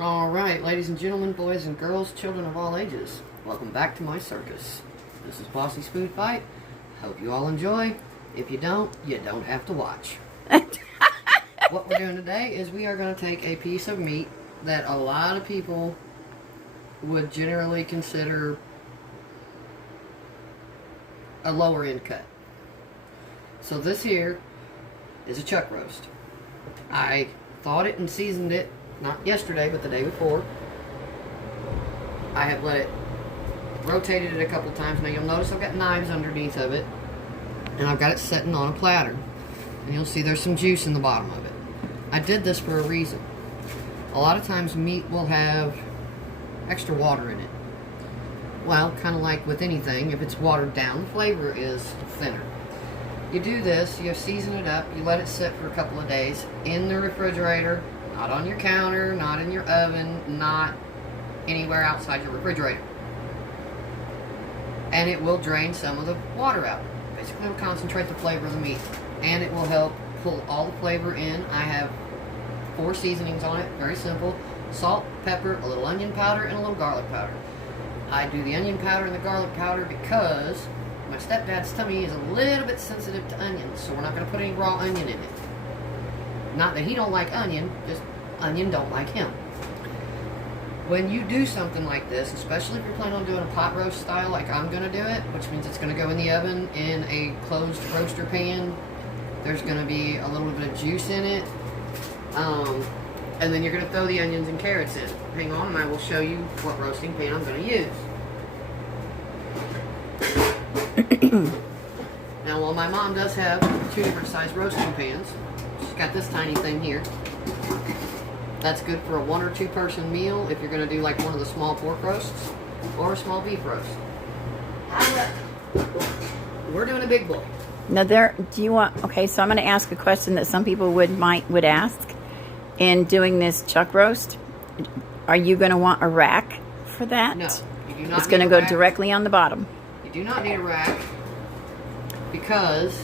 Alright, ladies and gentlemen, boys and girls, children of all ages, welcome back to my circus. This is Bossy's Food Fight. Hope you all enjoy. If you don't have to watch. What we're doing today is we are going to take a piece of meat that a lot of people would generally consider a lower end cut. So this here is a chuck roast. I thawed it and seasoned it, not yesterday, but the day before. I have let it, rotated it a couple times. Now you'll notice I've got knives underneath of it, and I've got it sitting on a platter. And you'll see there's some juice in the bottom of it. I did this for a reason. A lot of times meat will have extra water in it. Well, kind of like with anything, if it's watered down, the flavor is thinner. You do this, you season it up, you let it sit for a couple of days in the refrigerator, not on your counter, not in your oven, not anywhere outside your refrigerator. And it will drain some of the water out. Basically, it'll concentrate the flavor of the meat. And it will help pull all the flavor in. I have 4 seasonings on it, very simple. Salt, pepper, a little onion powder, and a little garlic powder. I do the onion powder and the garlic powder because my stepdad's tummy is a little bit sensitive to onions, so we're not going to put any raw onion in it. Not that he don't like onion, just onion don't like him. When you do something like this, especially if you're planning on doing a pot roast style like I'm going to do it, which means it's going to go in the oven in a closed roaster pan, there's going to be a little bit of juice in it, and then you're going to throw the onions and carrots in. Hang on and I will show you what roasting pan I'm going to use. Now, while my mom does have 2 different size roasting pans, she's got this tiny thing here. That's good for a 1 or 2 person meal if you're going to do like one of the small pork roasts or a small beef roast. We're doing a big boy. Now do you want, okay, so I'm going to ask a question that some people would ask in doing this chuck roast. Are you going to want a rack for that? No, you do not. It's going to go directly on the bottom. You do not need a rack because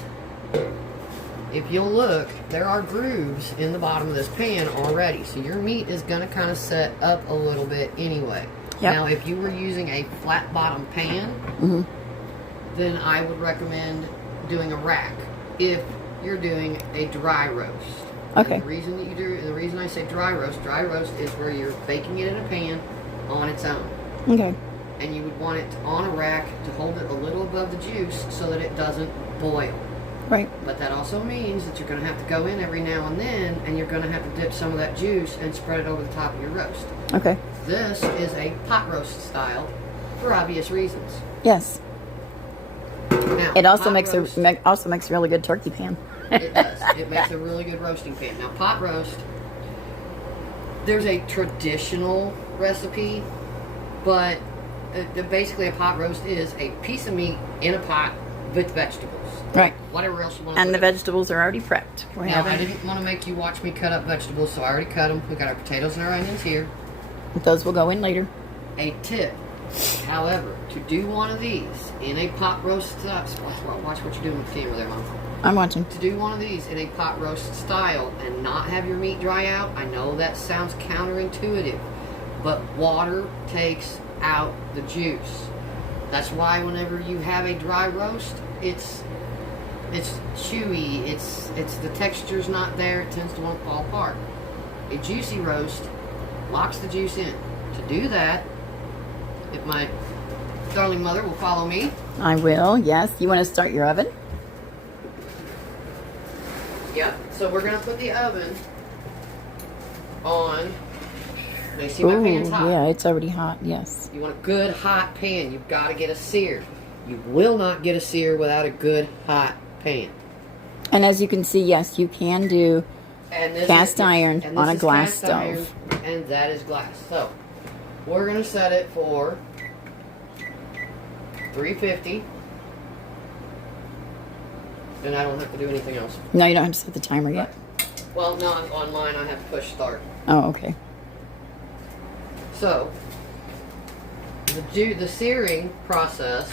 if you'll look, there are grooves in the bottom of this pan already. So your meat is going to kind of set up a little bit anyway. Yep. Now, if you were using a flat bottom pan, then I would recommend doing a rack if you're doing a dry roast. Okay. And the reason I say dry roast is where you're baking it in a pan on its own. Okay. And you would want it on a rack to hold it a little above the juice so that it doesn't boil. Right. But that also means that you're going to have to go in every now and then, and you're going to have to dip some of that juice and spread it over the top of your roast. Okay. This is a pot roast style for obvious reasons. Yes. Now, It also pot makes a really good turkey pan. It does. It makes a really good roasting pan. Now, pot roast, there's a traditional recipe, but basically a pot roast is a piece of meat in a pot with vegetables. Right. Whatever else you want to And put the in. vegetables are already prepped. Now, I didn't want to make you watch me cut up vegetables, so I already cut them. We got our potatoes and our onions here. Those will go in later. A tip, however, to do one of these in a pot roast style, watch what you're doing with the camera there, Mom. I'm watching. To do one of these in a pot roast style and not have your meat dry out, I know that sounds counterintuitive, but water takes out the juice. That's why whenever you have a dry roast, it's chewy, it's the texture's not there, it tends to want to fall apart. A juicy roast locks the juice in. To do that, if my darling mother will follow me. I will, yes. You want to start your oven? Yep. So we're going to put the oven on. Now you see my pan's hot. Yeah, it's already hot, yes. You want a good hot pan. You've got to get a sear. You will not get a sear without a good hot pan. And as you can see, yes, you can do And this cast is, iron and on this a is glass cast stove. iron, and that is glass. So we're going to set it for 350. And I don't have to do anything else. No, you don't have to set the timer yet. Well, no, on mine I have to push start. Oh, okay. So, the searing process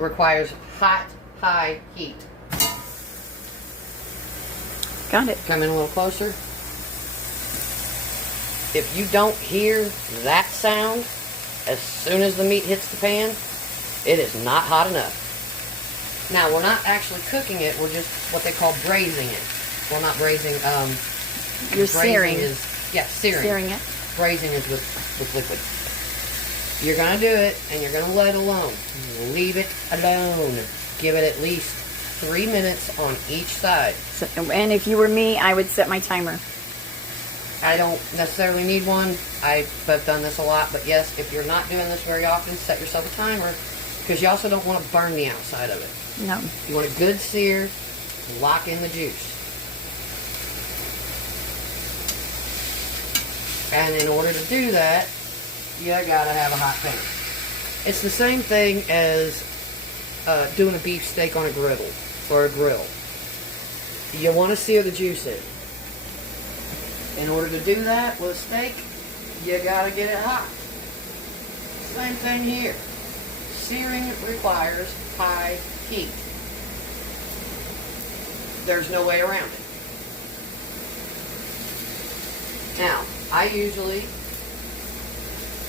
requires hot, high heat. Got it. Come in a little closer. If you don't hear that sound as soon as the meat hits the pan, it is not hot enough. Now, we're not actually cooking it. We're just what they call braising it. Well, not braising. You're braising searing. Searing. Searing it. Braising is with liquid. You're going to do it, and you're going to let it alone. Leave it alone. Give it at least 3 minutes on each side. So, and if you were me, I would set my timer. I don't necessarily need one. I've done this a lot, but yes, if you're not doing this very often, set yourself a timer, because you also don't want to burn the outside of it. No. You want a good sear, lock in the juice. And in order to do that, you gotta have a hot pan. It's the same thing as doing a beef steak on a griddle or a grill. You want to sear the juice in. In order to do that with a steak, you gotta get it hot. Same thing here. Searing requires high heat. There's no way around it. Now, I usually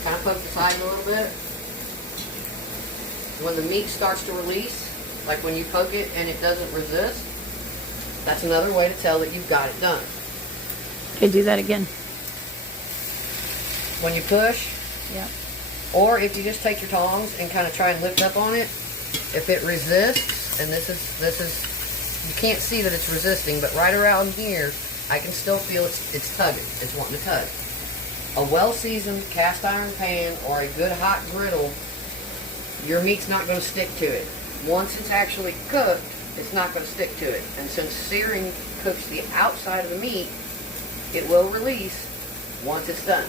kind of poke the side a little bit. When the meat starts to release, like when you poke it and it doesn't resist, that's another way to tell that you've got it done. Okay, do that again. When you push, Yeah. or if you just take your tongs and kind of try and lift up on it, if it resists, and this is, you can't see that it's resisting, but right around here, I can still feel it's tugging. It's wanting to tug. A well-seasoned cast iron pan or a good hot griddle, your meat's not going to stick to it. Once it's actually cooked, it's not going to stick to it. And since searing cooks the outside of the meat, it will release once it's done.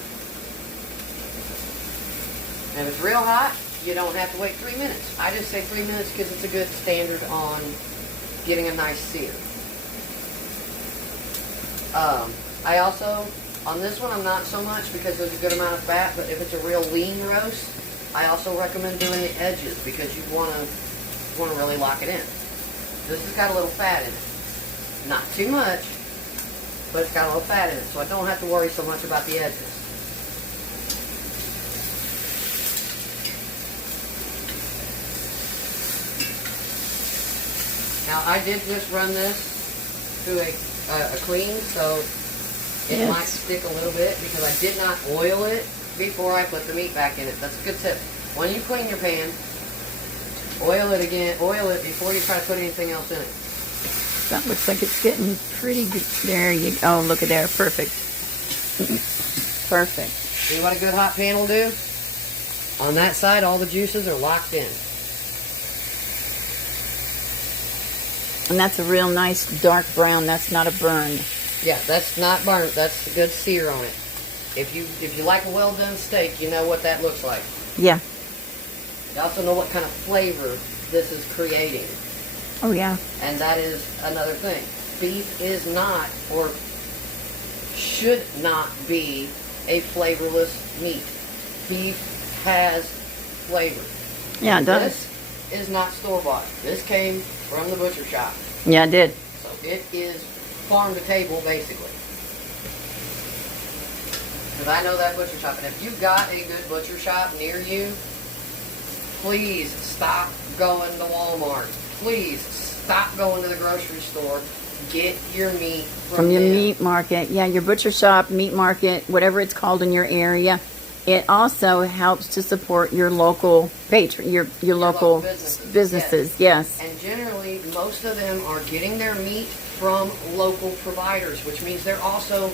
And if it's real hot, you don't have to wait 3 minutes. I just say 3 minutes because it's a good standard on getting a nice sear. I also, on this one, I'm not so much because there's a good amount of fat, but if it's a real lean roast, I also recommend doing the edges because you want to really lock it in. This has got a little fat in it. Not too much, but it's got a little fat in it, so I don't have to worry so much about the edges. Now, I did just run this through a clean, so it might stick a little bit because I did not oil it before I put the meat back in it. That's a good tip. When you clean your pan, oil it again. Oil it before you try to put anything else in it. That looks like it's getting pretty good. There you go. Oh, look at there. Perfect. Perfect. See what a good hot pan will do? On that side, all the juices are locked in. And that's a real nice dark brown. That's not a burn. Yeah, that's not burnt. That's a good sear on it. If you like a well done steak, you know what that looks like. Yeah. You also know what kind of flavor this is creating. Oh, yeah. And that is another thing. Beef is not, or should not be, a flavorless meat. Beef has flavor. Yeah, it does. This is not store-bought. This came from the butcher shop. Yeah, it did. So it is farm to table, basically. Because I know that butcher shop. And if you've got a good butcher shop near you, please stop going to Walmart. Please stop going to the grocery store. Get your meat From your them. meat market. Yeah, your butcher shop, meat market, whatever it's called in your area. It also helps to support your local your local businesses. Yes. And generally, most of them are getting their meat from local providers, which means you're also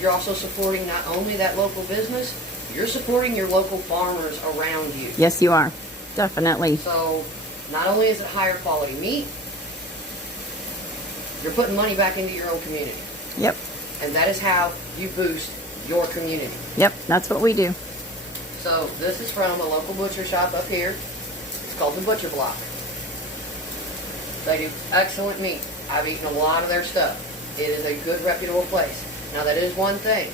supporting not only that local business, you're supporting your local farmers around you. Yes, you are. Definitely. So, not only is it higher quality meat, you're putting money back into your own community. Yep. And that is how you boost your community. Yep, that's what we do. So this is from a local butcher shop up here. It's called the Butcher Block. They do excellent meat. I've eaten a lot of their stuff. It is a good, reputable place. Now that is one thing.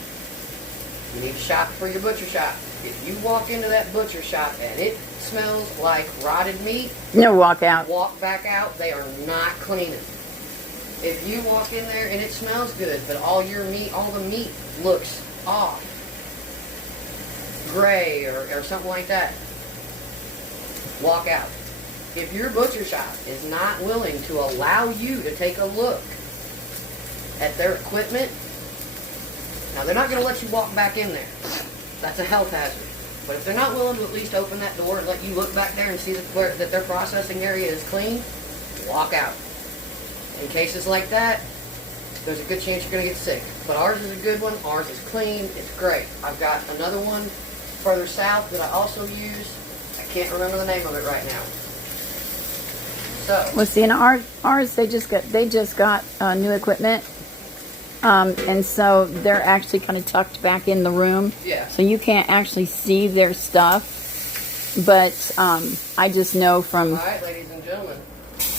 You need to shop for your butcher shop. If you walk into that butcher shop and it smells like rotted meat, No walk out. walk back out. They are not cleaning. If you walk in there and it smells good, but all the meat looks off, gray or something like that, walk out. If your butcher shop is not willing to allow you to take a look at their equipment, now they're not going to let you walk back in there. That's a health hazard. But if they're not willing to at least open that door and let you look back there and see that their processing area is clean, walk out. In cases like that, there's a good chance you're going to get sick. But ours is a good one. Ours is clean. It's great. I've got another one further south that I also use. I can't remember the name of it right now. So, Well, see, in ours they just got new equipment, and so they're actually kind of tucked back in the room. yeah. So you can't actually see their stuff, but I just know from All right, ladies and gentlemen.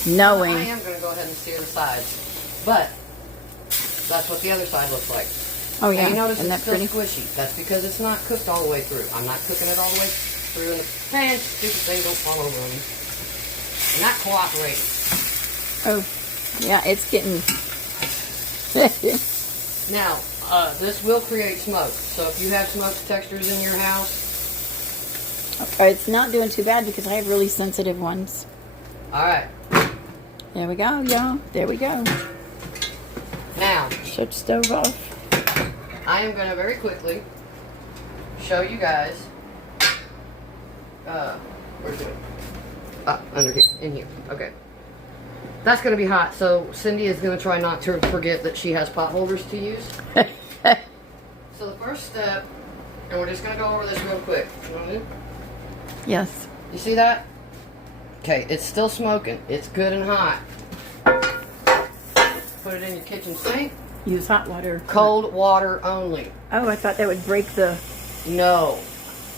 knowing. I am going to go ahead and steer the sides. But that's what the other side looks like. Oh Now yeah, you notice isn't it's that still pretty? squishy. That's because it's not cooked all the way through. I'm not cooking it all the way through in the pan. Stupid thing don't fall over on me. I'm not cooperating. Oh, yeah, it's getting. Now, this will create smoke. So if you have smoke detectors in your house, It's not doing too bad because I have really sensitive ones. all right. There we go, y'all. There we go. Now, Shut the stove off. I am going to very quickly show you guys. Where's it? Under here, in here. Okay. That's going to be hot, so Cindy is going to try not to forget that she has pot holders to use. So the first step, and we're just going to go over this real quick. You want to do? Yes. You see that? Okay, it's still smoking. It's good and hot. Put it in your kitchen sink. Use hot water. Cold water only. Oh, I thought that would break the. No.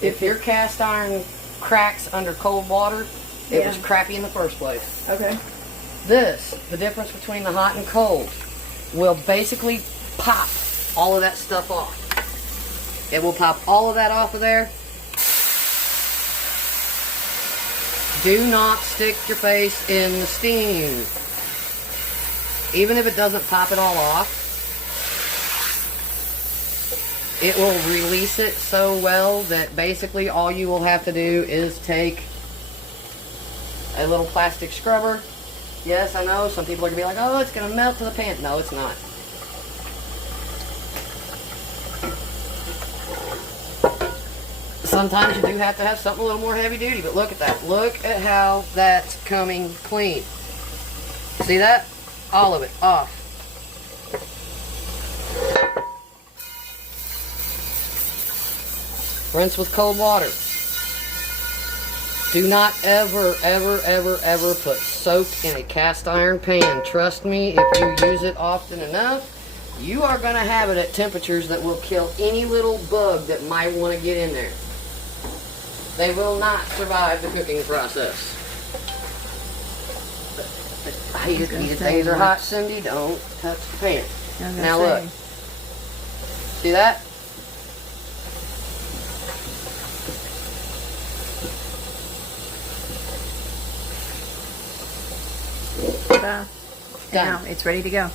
If your cast iron cracks under cold water, it was Yeah. crappy in the first place. Okay. This, the difference between the hot and cold, will basically pop all of that stuff off. It will pop all of that off of there. Do not stick your face in the steam. Even if it doesn't pop it all off, it will release it so well that basically all you will have to do is take a little plastic scrubber. Yes, I know, some people are going to be like, oh, it's going to melt to the pan. No, it's not. Sometimes you do have to have something a little more heavy duty, but look at that. Look at how that's coming clean. See that? All of it off. Rinse with cold water. Do not ever, ever, ever, ever put soap in a cast iron pan. Trust me, if you use it often enough, you are going to have it at temperatures that will kill any little bug that might want to get in there. They will not survive the cooking process. Heated things are hot, Cindy. Don't touch the pan. Now look. See that? Done. Done. Now it's ready to go.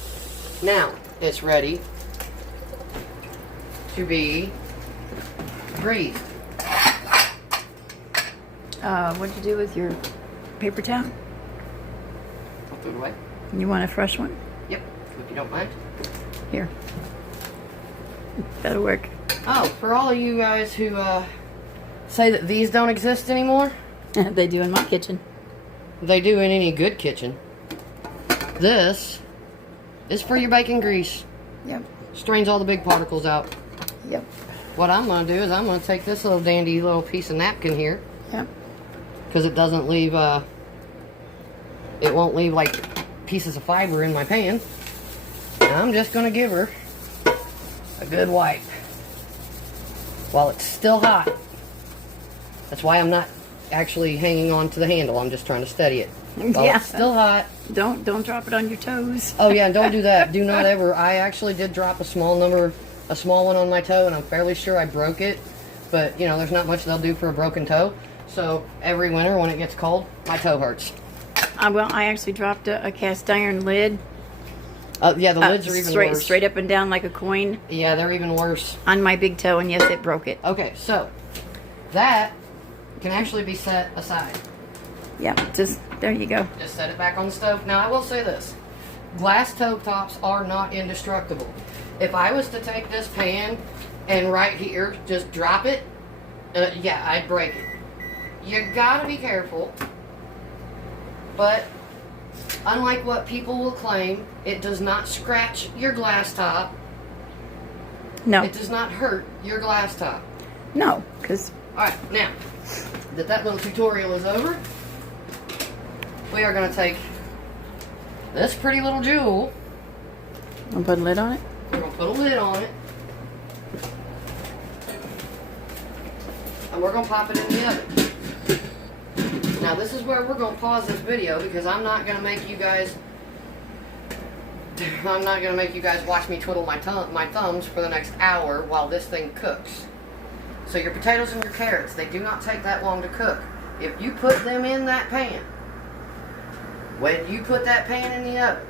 Now it's ready to be greased. What'd you do with your paper towel? I'll throw it away. You want a fresh one? Yep, if you don't mind. Here. That'll work. Oh, for all of you guys who say that these don't exist anymore, They do in my kitchen. they do in any good kitchen. This is for your bacon grease. Yep. Strains all the big particles out. Yep. What I'm going to do is I'm going to take this little dandy little piece of napkin here, Yep. because it doesn't leave, it won't leave like pieces of fiber in my pan. And I'm just going to give her a good wipe while it's still hot. That's why I'm not actually hanging on to the handle. I'm just trying to steady it. While Yeah. it's still hot. Don't drop it on your toes. Oh yeah, and don't do that. Do not ever. I actually did drop a small one on my toe, and I'm fairly sure I broke it. But you know, there's not much they'll do for a broken toe. So every winter when it gets cold, my toe hurts. Well, I actually dropped a cast iron lid Yeah, the lids are even straight, worse. straight up and down like a coin Yeah, they're even worse. on my big toe, and yes, it broke it. Okay, so that can actually be set aside. Yeah, just there you go. Just set it back on the stove. Now, I will say this. Glass stove tops are not indestructible. If I was to take this pan and right here, just drop it, yeah, I'd break it. You gotta be careful. But unlike what people will claim, it does not scratch your glass top. No, It does not hurt your glass top. no, because Alright, now that little tutorial is over, we are going to take this pretty little jewel, I'll put a lid on it. we're going to put a lid on it, and we're going to pop it in the oven. Now this is where we're going to pause this video because I'm not going to make you guys watch me twiddle my thumbs for the next hour while this thing cooks. So your potatoes and your carrots, they do not take that long to cook. If you put them in that pan, when you put that pan in the oven,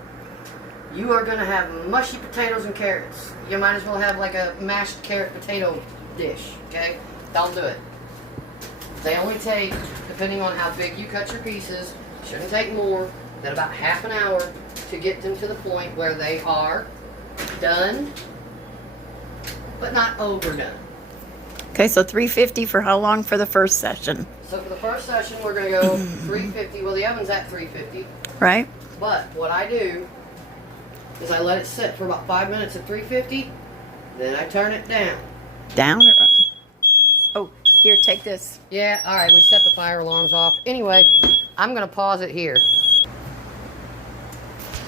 you are going to have mushy potatoes and carrots. You might as well have like a mashed carrot potato dish, okay? Don't do it. They only take, depending on how big you cut your pieces, shouldn't take more than about half an hour to get them to the point where they are done, but not overdone. Okay, so 350 for how long for the first session, So for the first session, we're going to go 350. Well, the oven's at 350. right? But what I do is I let it sit for about 5 minutes at 350. Then I turn it down. Down or up? Oh, here, take this. Yeah, all right. We set the fire alarms off. Anyway, I'm going to pause it here.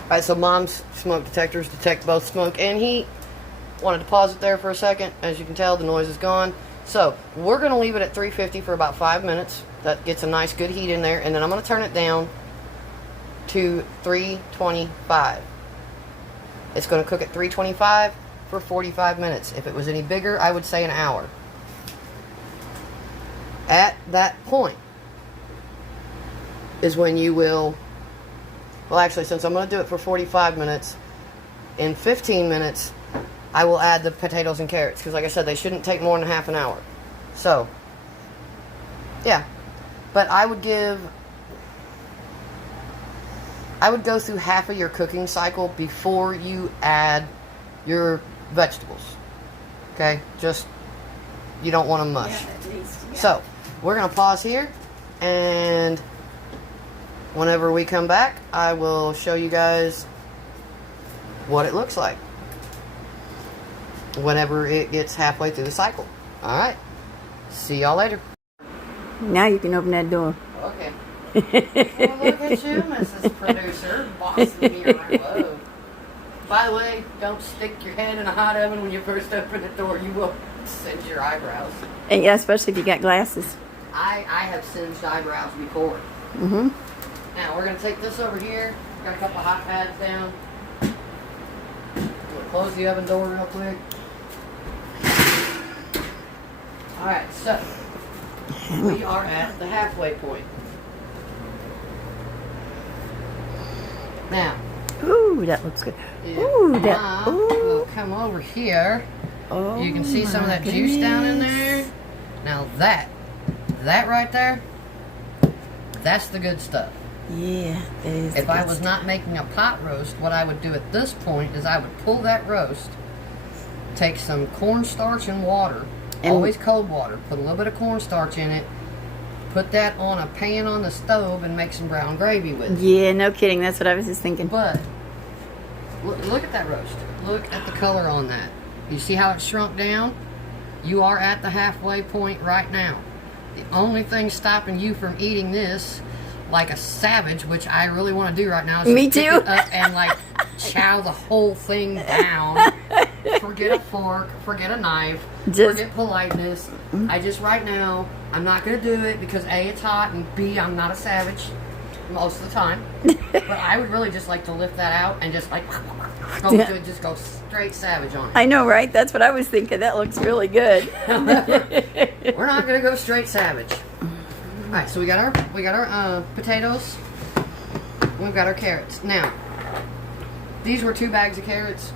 All right, so Mom's smoke detectors detect both smoke and heat. Wanted to pause it there for a second. As you can tell, the noise is gone. So we're going to leave it at 350 for about 5 minutes. That gets a nice good heat in there. And then I'm going to turn it down to 325. It's going to cook at 325 for 45 minutes. If it was any bigger, I would say an hour. At that point is when you will, well actually since I'm going to do it for 45 minutes, in 15 minutes I will add the potatoes and carrots because like I said they shouldn't take more than half an hour. So yeah, but I would go through half of your cooking cycle before you add your vegetables. Okay, just you don't want them mush. So we're going to pause here, and whenever we come back, I will show you guys what it looks like whenever it gets halfway through the cycle. All right. See y'all later. Now you can open that door. Okay. Well, look at you, Mrs. Producer. Bossing me around. Whoa. By the way, don't stick your head in a hot oven when you first open the door. You will singe your eyebrows. And yeah, especially if you got glasses. I have singed eyebrows before. Mm-hmm. Now, we're going to take this over here. Got a couple of hot pads down. We'll close the oven door real quick. Alright, so we are at the halfway point. Now, Ooh, that looks good. Ooh, that. we'll Ooh. come over here. Oh, You can see some of my that juice down in goodness. there. Now that right there, that's the good stuff. Yeah, that is. If the I good was stuff. not making a pot roast, what I would do at this point is I would pull that roast, take some cornstarch and water, And- always cold water, put a little bit of cornstarch in it, put that on a pan on the stove and make some brown gravy with it. Yeah, no kidding. That's what I was just thinking. But look at that roast. Look at the color on that. You see how it shrunk down? You are at the halfway point right now. The only thing stopping you from eating this like a savage, which I really want to do right now, is Me just pick too. it up and like chow the whole thing down. Forget a fork, forget a knife, Just- forget politeness. I just right now, I'm not going to do it because A, it's hot, and B, I'm not a savage most of the time. But I would really just like to lift that out and just like just go straight savage on it. I know, right? That's what I was thinking. That looks really good. We're not gonna go straight savage. All right, so we got our potatoes. We've got our carrots. Now, These were 2 bags of carrots.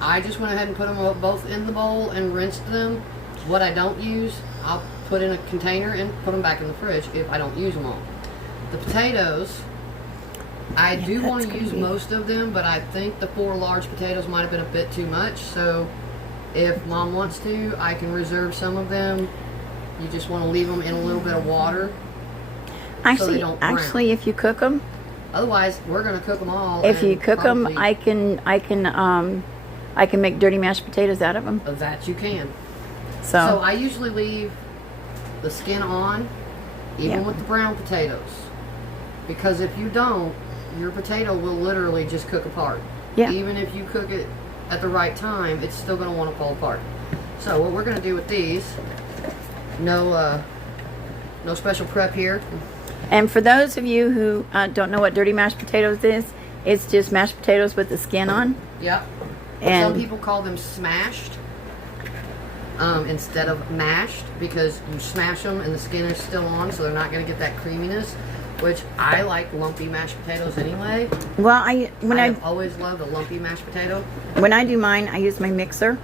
I just went ahead and put them both in the bowl and rinsed them. What I don't use, I'll put in a container and put them back in the fridge if I don't use them all. The potatoes, I do want to use most of them, but I think the 4 large potatoes might have been a bit too much. So if Mom wants to, I can reserve some of them. You just want to leave them in a little bit of water. So they don't brown. Actually, if you cook them, Otherwise, we're going to cook them all. if you cook them, probably- I can make dirty mashed potatoes out of them. That you can. So, So I usually leave the skin on, even Yeah. with the brown potatoes. Because if you don't, your potato will literally just cook apart. Yeah. Even if you cook it at the right time, it's still going to want to fall apart. So what we're going to do with these, no special prep here. and for those of you who don't know what dirty mashed potatoes is, it's just mashed potatoes with the skin on. Yep. And Some people call them smashed instead of mashed, because you smash them and the skin is still on, so they're not going to get that creaminess. Which I like lumpy mashed potatoes anyway. well, When I've always loved a lumpy mashed potato. when I do mine, I use my mixer.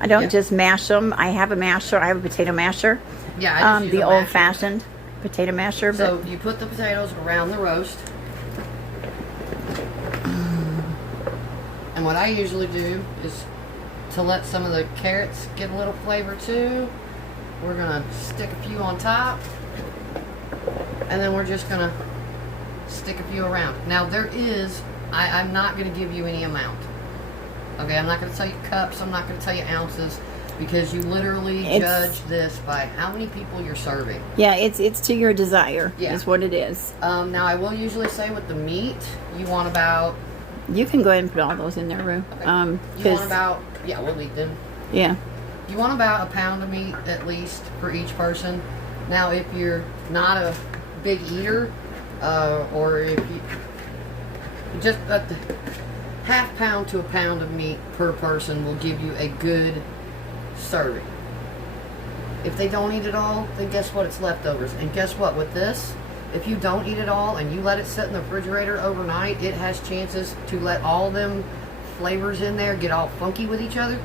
I don't Yeah. just mash them. I have a masher. I have a potato masher. Yeah, I just use The a masher. old-fashioned potato masher. But So you put the potatoes around the roast. And what I usually do is, to let some of the carrots get a little flavor too, we're going to stick a few on top. And then we're just going to stick a few around. Now there is, I'm not going to give you any amount. Okay, I'm not going to tell you cups, I'm not going to tell you ounces, because you literally judge this by how many people you're serving. yeah, it's to your desire. Yeah. Is what it is. Now I will usually say with the meat, you want about, You can go ahead and put all those in there, Rue. you want about, yeah, we'll eat them. Yeah. You want about a pound of meat at least for each person. Now if you're not a big eater, or if you just half pound to a pound of meat per person will give you a good serving. If they don't eat it all, then guess what? It's leftovers. And guess what? With this, if you don't eat it all and you let it sit in the refrigerator overnight, it has chances to let all them flavors in there get all funky with each other,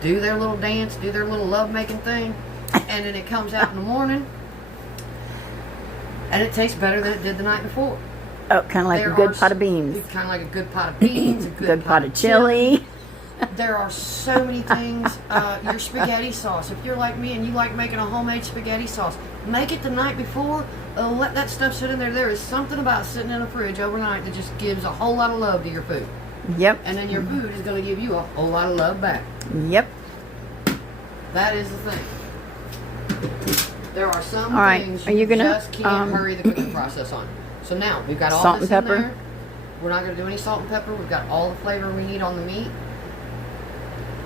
do their little dance, do their little love-making thing, and then it comes out in the morning and it tastes better than it did the night before. Oh, kind of like a good pot of beans. It's kind of like a good pot of beans, a Good pot of chili. There are so many things. Your spaghetti sauce. If you're like me and you like making a homemade spaghetti sauce, make it the night before. Let that stuff sit in there. There is something about sitting in a fridge overnight that just gives a whole lot of love to your food. Yep. And then your food is going to give you a whole lot of love back. Yep. That is the thing. There are some All right. things Are you gonna, just can't hurry the cooking process on. So now, we've got all Salt this and in there. pepper? We're not going to do any salt and pepper. We've got all the flavor we need on the meat.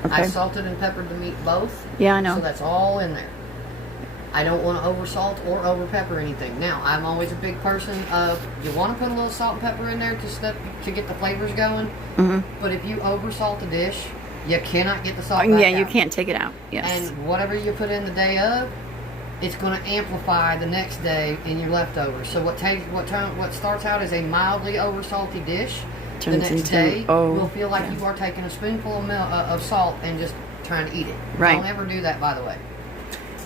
Okay. I salted and peppered the meat both. Yeah, I know. So that's all in there. I don't want to over salt or over pepper anything. Now, I'm always a big person of, you want to put a little salt and pepper in there to get the flavors going. Mm-hmm. But if you over salt a dish, you cannot get the salt back Yeah, you out. can't take it out. Yes. And whatever you put in the day of, it's going to amplify the next day in your leftovers. So what starts out as a mildly over salty dish, the Turns next into- day oh, will feel like yeah. you are taking a spoonful of salt and just trying to eat it. Right. Don't ever do that, by the way.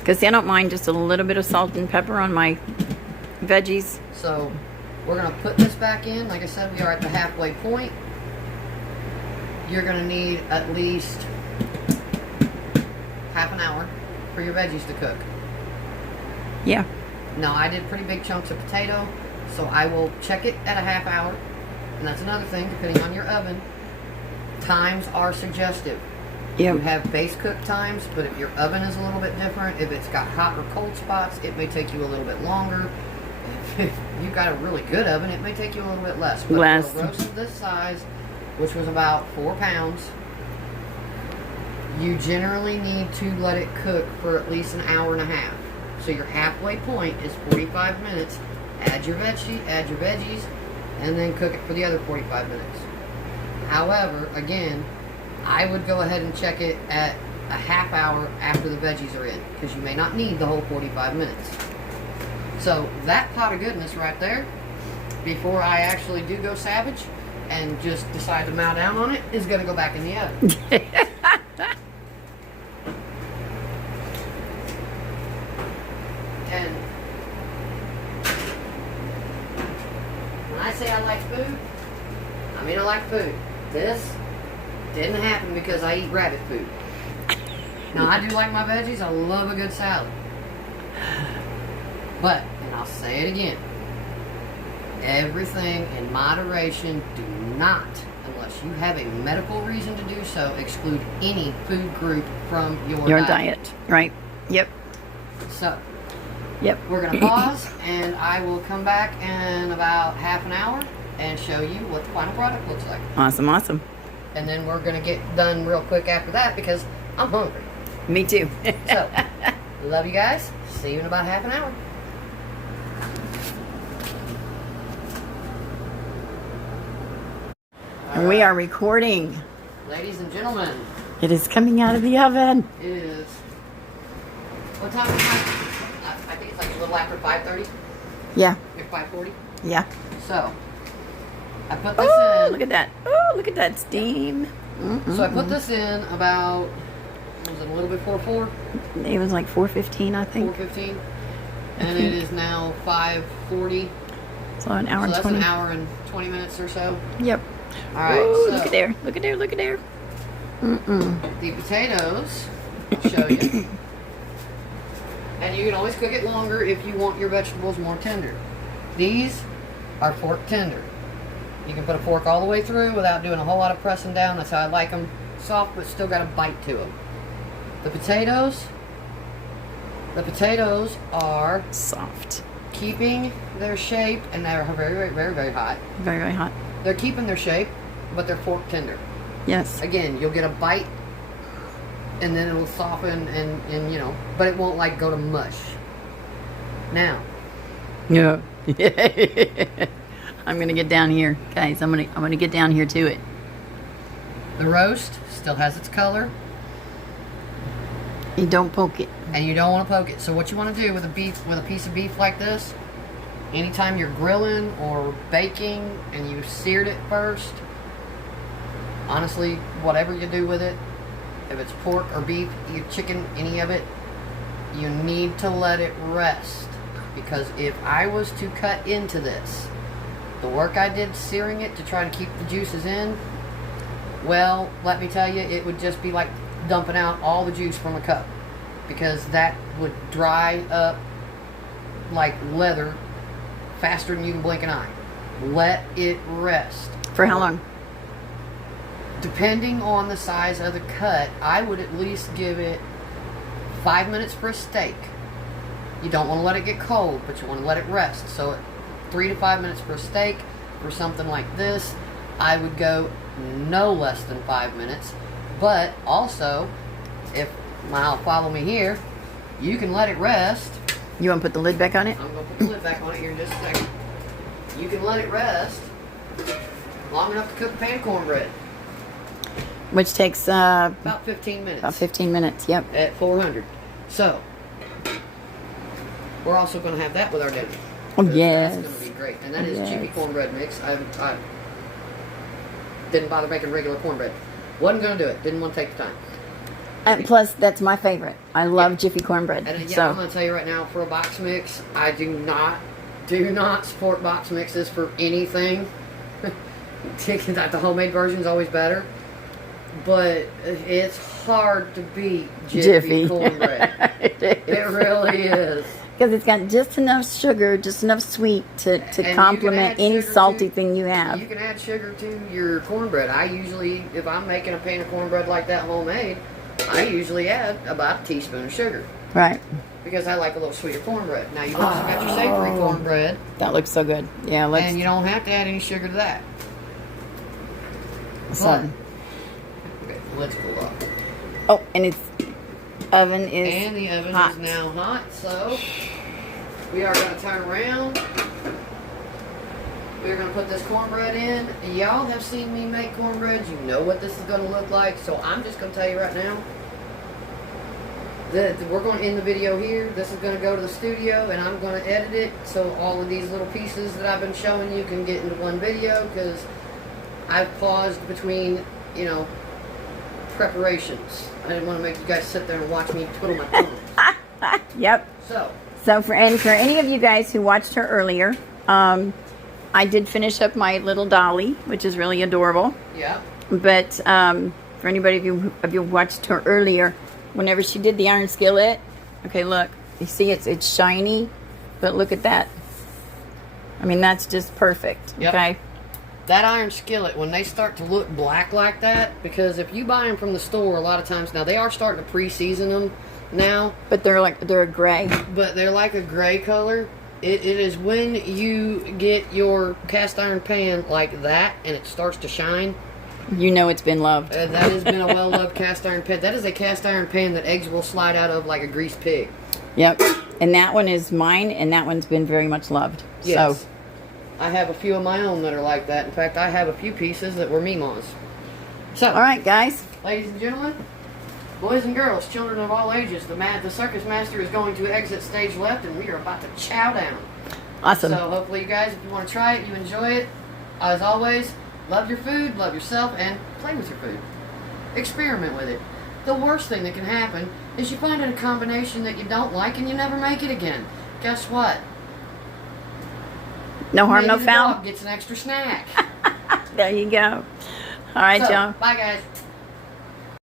Because I don't mind just a little bit of salt and pepper on my veggies. So we're going to put this back in. Like I said, we are at the halfway point. You're going to need at least half an hour for your veggies to cook. Yeah. Now, I did pretty big chunks of potato, so I will check it at a half hour. And that's another thing, depending on your oven. Times are suggestive. Yeah. You have base cook times, but if your oven is a little bit different, if it's got hot or cold spots, it may take you a little bit longer. If you've got a really good oven, it may take you a little bit less. But Less. for a roast of this size, which was about 4 pounds, you generally need to let it cook for at least an hour and a half. So your halfway point is 45 minutes. Add your veggies, and then cook it for the other 45 minutes. However, again, I would go ahead and check it at a half hour after the veggies are in, because you may not need the whole 45 minutes. So that pot of goodness right there, before I actually do go savage and just decide to mow down on it is going to go back in the oven. And when I say I like food, I mean I like food. This didn't happen because I eat rabbit food. Now, I do like my veggies. I love a good salad. But, and I'll say it again, everything in moderation. Do not, unless you have a medical reason to do so, exclude any food group from your diet. Right. Yep. So, yep. we're going to pause, and I will come back in about half an hour and show you what the final product looks like. Awesome, awesome. And then we're going to get done real quick after that because I'm hungry. Me too. So, love you guys. See you in about half an hour. And we are recording. Ladies and gentlemen, It is coming out of the oven. it is... What time is it? I think it's like a little after 5:30. Yeah, Or 5:40. yeah. So, I put this Oh, in... look at that. Oh, look at that steam. So I put this in about... Was it a little before 4? It was like 4:15, I think. 4:15. And it is now 5:40. So an hour So and that's 20. an hour and 20 minutes or so. Yep. All right, Ooh, so look at there. Look at there. Look at there. the potatoes, I'll show you. And you can always cook it longer if you want your vegetables more tender. These are fork tender. You can put a fork all the way through without doing a whole lot of pressing down. That's how I like them. Soft, but still got a bite to them. The potatoes are Soft. keeping their shape, and they're very, very, very, very hot. Very, very hot. They're keeping their shape, but they're fork tender. Yes. Again, you'll get a bite, and then it'll soften, and you know, but it won't like go to mush. Now, Yeah. I'm gonna get down here, guys. I'm gonna get down here to it. the roast still has its color, You don't poke it. and you don't want to poke it. So what you want to do with a piece of beef like this, anytime you're grilling or baking and you seared it first, honestly, whatever you do with it, if it's pork or beef, chicken, any of it, you need to let it rest. Because if I was to cut into this, the work I did searing it to try to keep the juices in, well, let me tell you, it would just be like dumping out all the juice from a cup. Because that would dry up like leather faster than you can blink an eye. Let it rest. For how long? Depending on the size of the cut, I would at least give it 5 minutes for a steak. You don't want to let it get cold, but you want to let it rest. So 3 to 5 minutes for a steak. For something like this, I would go no less than 5 minutes. But also, if now follow me here, you can let it rest. You want to put the lid back on it? I'm going to put the lid back on it here in just a second. You can let it rest long enough to cook a pan of cornbread. Which takes About 15 minutes. about 15 minutes. Yep. At 400. So, we're also going to have that with our dinner. Oh, That's yes. going to be great. And that is Yes. Jiffy cornbread mix. I didn't bother making regular cornbread. Wasn't going to do it. Didn't want to take the time. And plus, that's my favorite. I love Jiffy cornbread. And yeah, I'm So going to tell you right now, for a box mix, I do not support box mixes for anything. The homemade version is always better. But it's hard to beat Jiffy cornbread. It really is. Because it's got just enough sugar, just enough sweet to And you can complement add any sugar salty to- thing you have. You can add sugar to your cornbread. I usually, if I'm making a pan of cornbread like that homemade, I usually add about a teaspoon of sugar. Right. Because I like a little sweeter cornbread. Now, you've also got your savory cornbread, That looks so good. Yeah, let's. and you don't have to add any sugar to that. So, Okay, let's cool off. oh, and its oven is And the oven hot. is now hot, so we are going to turn around. We're going to put this cornbread in. Y'all have seen me make cornbread. You know what this is going to look like, so I'm just going to tell you right now that we're going to end the video here. This is going to go to the studio, and I'm going to edit it so all of these little pieces that I've been showing you can get into one video, because I've paused between, you know, preparations. I didn't want to make you guys sit there and watch me twiddle my thumbs. Yep. So for any of you guys who watched her earlier, I did finish up my little dolly, which is really adorable. Yeah. But for anybody of you watched her earlier, whenever she did the iron skillet, okay, look, you see it's shiny, but look at that. I mean, that's just perfect. Yep. Okay. That iron skillet, when they start to look black like that, because if you buy them from the store, a lot of times now they are starting to pre-season them now, But they're a gray. but they're like a gray color. It is when you get your cast iron pan like that and it starts to shine. You know it's been loved. That has been a well-loved cast iron pan. That is a cast iron pan that eggs will slide out of like a greased pig. Yep. And that one is mine, and that one's been very much loved. Yes. So, I have a few of my own that are like that. In fact, I have a few pieces that were Mima's. So, all right, guys. ladies and gentlemen, boys and girls, children of all ages, the circus master is going to exit stage left, and we are about to chow down. Awesome. So hopefully you guys, if you want to try it, you enjoy it. As always, love your food, love yourself, and play with your food. Experiment with it. The worst thing that can happen is you find a combination that you don't like and you never make it again. Guess what? No harm, Maybe no the foul. dog gets an extra snack. There you go. All right, So, y'all. bye guys.